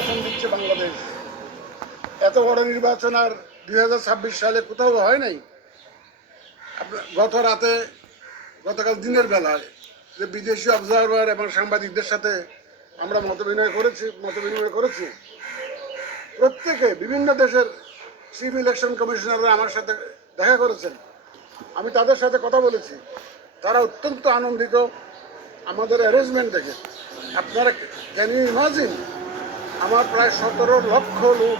নির্বাচন দিচ্ছে বাংলাদেশ। এত বড় নির্বাচন আর 2026 সালে কোথাও হয় নাই। গতকাল দিনের বেলায় যে বিদেশি অবজারভার এবং সাংবাদিকদের সাথে আমরা মতবিনিময় করেছি, প্রত্যেকে বিভিন্ন দেশের চিফ ইলেকশন কমিশনাররা আমার সাথে দেখা করেছেন। আমি তাদের সাথে কথা বলেছি, তারা অত্যন্ত আনন্দিত আমাদের অ্যারেঞ্জমেন্ট দেখে। আপনারা ক্যান ইউ ইমাজিন, আমার প্রায় 17 লক্ষ লোক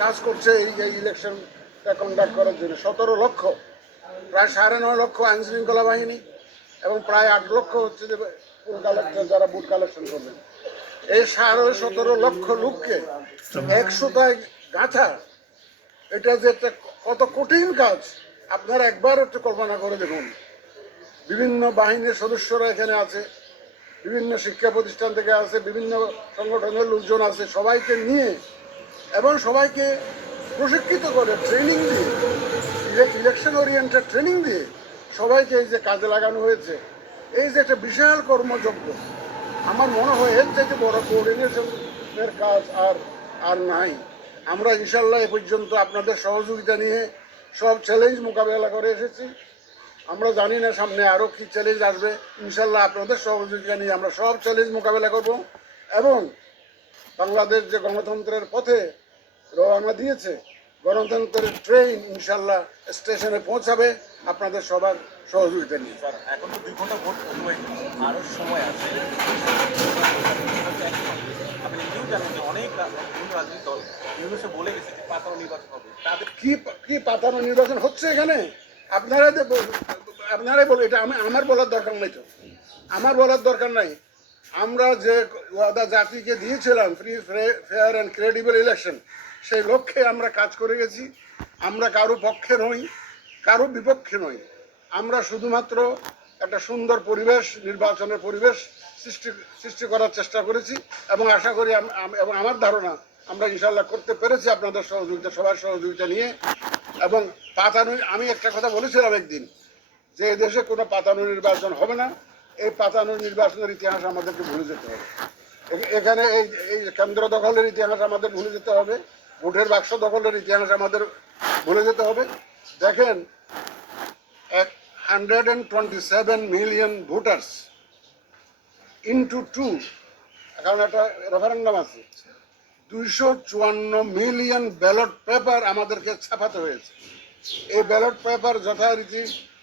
কাজ করছে এই ইলেকশনটা কন্ডাক্ট করার জন্য। 17 লক্ষ, প্রায় 9.5 লক্ষ আইন শৃঙ্খলা বাহিনী এবং প্রায় 8 লক্ষ হচ্ছে যে ফুল কালেক্টর, যারা বুথ কালেকশন করবেন। এই 17.5 লক্ষ লোককে 100টায় গাঁথা, এটা যে একটা কত কঠিন কাজ আপনারা একবার একটু কল্পনা করে দেখুন। বিভিন্ন বাহিনীর সদস্যরা এখানে আছে, বিভিন্ন শিক্ষা প্রতিষ্ঠান থেকে আছে, বিভিন্ন সংগঠনের লোকজন আছে, সবাইকে নিয়ে এবং সবাইকে প্রশিক্ষিত করে ট্রেনিং দিয়ে, ইলেকশন ওরিয়েন্টেড ট্রেনিং দিয়ে সবাইকে এই যে কাজে লাগানো হয়েছে, এই যে একটা বিশাল কর্মযজ্ঞ, আমার মনে হয় এর চাইতে বড় কোঅর্ডিনেশনের কাজ আর নাই। আমরা ইনশাল্লাহ এ পর্যন্ত আপনাদের সহযোগিতা নিয়ে সব চ্যালেঞ্জ মোকাবেলা করে এসেছি। আমরা জানি না সামনে আরও কী চ্যালেঞ্জ আসবে। ইনশাল্লাহ আপনাদের সহযোগিতা নিয়ে আমরা সব চ্যালেঞ্জ মোকাবেলা করব এবং বাংলাদেশ যে গণতন্ত্রের পথে রওনা দিয়েছে, গণতন্ত্রের ট্রেন ইনশাল্লাহ স্টেশনে পৌঁছাবে আপনাদের সবার সহযোগিতা নিয়ে। স্যার, এখন তো 2 ঘন্টা ভোট হয়ে গেছে, আরও সময় আছে। আপনি নিজেও জানেন যে অনেক বিভিন্ন রাজনৈতিক দল নির্বাচন বলে গেছে যে পাতানো নির্বাচন হবে। তাদের কি পাতানো নির্বাচন হচ্ছে এখানে? আপনারাই বলুন। এটা আমার বলার দরকার নাই, তো আমার বলার দরকার নাই। আমরা যে ওয়াদা জাতিকে দিয়েছিলাম, free fair and credible election, সেই লক্ষ্যে আমরা কাজ করে গেছি। আমরা কারো পক্ষে নই, কারো বিপক্ষে নই। আমরা শুধুমাত্র একটা সুন্দর পরিবেশ, নির্বাচনের পরিবেশ সৃষ্টি করার চেষ্টা করেছি এবং আশা করি এবং আমার ধারণা আমরা ইনশাল্লাহ করতে পেরেছি আপনাদের সহযোগিতা, সবার সহযোগিতা নিয়ে। এবং পাতানো, আমি একটা কথা বলেছিলাম একদিন, যে এদেশে কোনো পাতানো নির্বাচন হবে না। এই পাতানো নির্বাচনের ইতিহাস আমাদেরকে ভুলে যেতে হবে। এখানে এই কেন্দ্র দখলের ইতিহাস আমাদের ভুলে যেতে হবে, ভোটের বাক্স দখলের ইতিহাস আমাদের ভুলে যেতে হবে। দেখেন, 127 মিলিয়ন ভোটার্স ইন্টু 2, কারণ একটা রেফারেন্ডাম আছে, 254 মিলিয়ন ব্যালট পেপার আমাদেরকে ছাপাতে হয়েছে। এই ব্যালট পেপার যথারীতি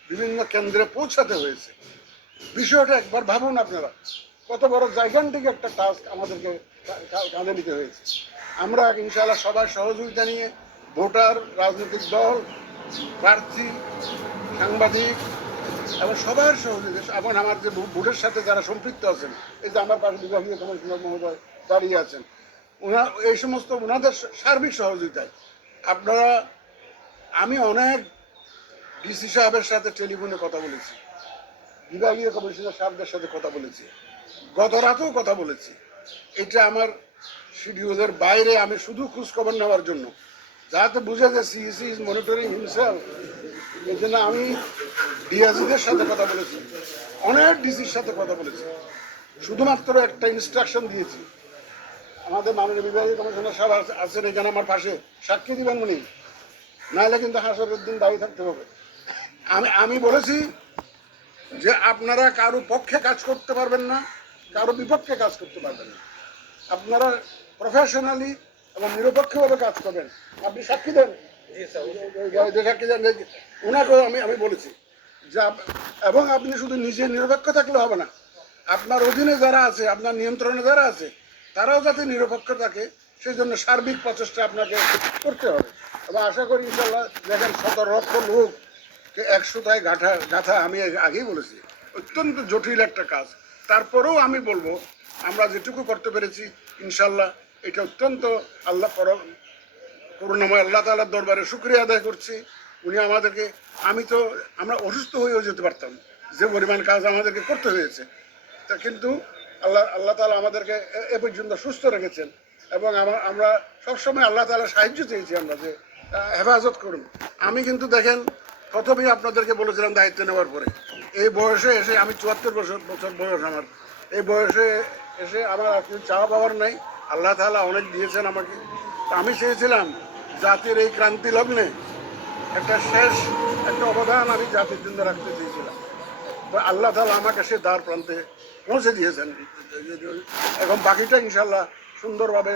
বিভিন্ন কেন্দ্রে পৌঁছাতে হয়েছে। বিষয়টা একবার ভাবুন আপনারা, কত বড় জায়গান্টিক একটা টাস্ক আমাদেরকে কাঁধে নিতে হয়েছে। আমরা ইনশাআল্লাহ সবার সহযোগিতা নিয়ে, ভোটার, রাজনৈতিক দল, প্রার্থী, সাংবাদিক এবং সবার সহযোগিতা এবং আমার যে ভোটের সাথে যারা সম্পৃক্ত আছেন, এই যে আমার পাশে বিভাগীয় কমিশনার মহোদয় দাঁড়িয়ে আছেন, এই সমস্ত ওনাদের সার্বিক সহযোগিতায় আপনারা, আমি অনেক ডিসি সাহেবের সাথে টেলিফোনে কথা বলেছি, বিভাগীয় কমিশনার সাহেবদের সাথে কথা বলেছি, গত রাতেও কথা বলেছি। এটা আমার শিডিউলের বাইরে, আমি শুধু খোঁজখবর নেওয়ার জন্য, যাতে বুঝে যে সিইসি ইজ মনিটরিং হিমসেলফ। এই জন্য আমি ডিআইজিদের সাথে কথা বলেছি, অনেক ডিসির সাথে কথা বলেছি। শুধুমাত্র একটা ইনস্ট্রাকশন দিয়েছি, আমাদের মাননীয় বিভাগীয় কমিশনার সাহেব আছেন এখানে আমার পাশে, সাক্ষী দিবেন উনি, নাহলে কিন্তু হাসরের দিন দাঁড়িয়ে থাকতে হবে। আমি বলেছি যে আপনারা কারো পক্ষে কাজ করতে পারবেন না, কারো বিপক্ষে কাজ করতে পারবেন না। আপনারা প্রফেশনালি এবং নিরপেক্ষভাবে কাজ করবেন। আপনি সাক্ষী দেন, সাক্ষী দেন, ওনাকেও আমি বলেছি যে, এবং আপনি শুধু নিজে নিরপেক্ষ থাকলে হবে না, আপনার অধীনে যারা আছে, আপনার নিয়ন্ত্রণে যারা আছে, তারাও যাতে নিরপেক্ষ থাকে, সেই জন্য সার্বিক প্রচেষ্টা আপনাকে করতে হবে। এবং আশা করি ইনশাল্লাহ, দেখেন 17 লক্ষ লোক 100টায় গাঁথা, আমি আগেই বলেছি অত্যন্ত জটিল একটা কাজ। তারপরেও আমি বলবো আমরা যেটুকু করতে পেরেছি ইনশাল্লাহ, এটা অত্যন্ত করুণাময় আল্লাহ তাআলার দরবারে শুকরিয়া আদায় করছি। উনি আমাদেরকে, আমরা অসুস্থ হয়েও যেতে পারতাম, যে পরিমাণ কাজ আমাদেরকে করতে হয়েছে, তা কিন্তু আল্লাহ তাআলা আমাদেরকে এ পর্যন্ত সুস্থ রেখেছেন। এবং আমরা সবসময় আল্লাহ তাআলার সাহায্য চেয়েছি, আমরা যে হেফাজত করুন। আমি কিন্তু দেখেন, প্রথমেই আপনাদেরকে বলেছিলাম দায়িত্ব নেওয়ার পরে, এই বয়সে এসে, আমি 74 বছর বয়স আমার, এই বয়সে এসে আমার আর কিছু চাওয়া পাওয়ার নাই। আল্লাহ তাআলা অনেক দিয়েছেন আমাকে। তা আমি চেয়েছিলাম জাতির এই ক্রান্তি লগ্নে একটা শেষ একটা অবদান আমি জাতির জন্য রাখতে চেয়েছিলাম। তো আল্লাহ তাআলা আমাকে সে দ্বার প্রান্তে পৌঁছে দিয়েছেন। এখন বাকিটা ইনশাল্লাহ সুন্দরভাবে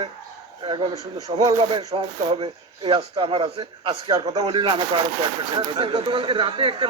এবং সুন্দর সফলভাবে সমাপ্ত হবে এই আস্থা আমার আছে। আজকে আর কথা বলি না, আমাকে আরো কয়েকটা চিন্তা গতকালকে রাতে একটা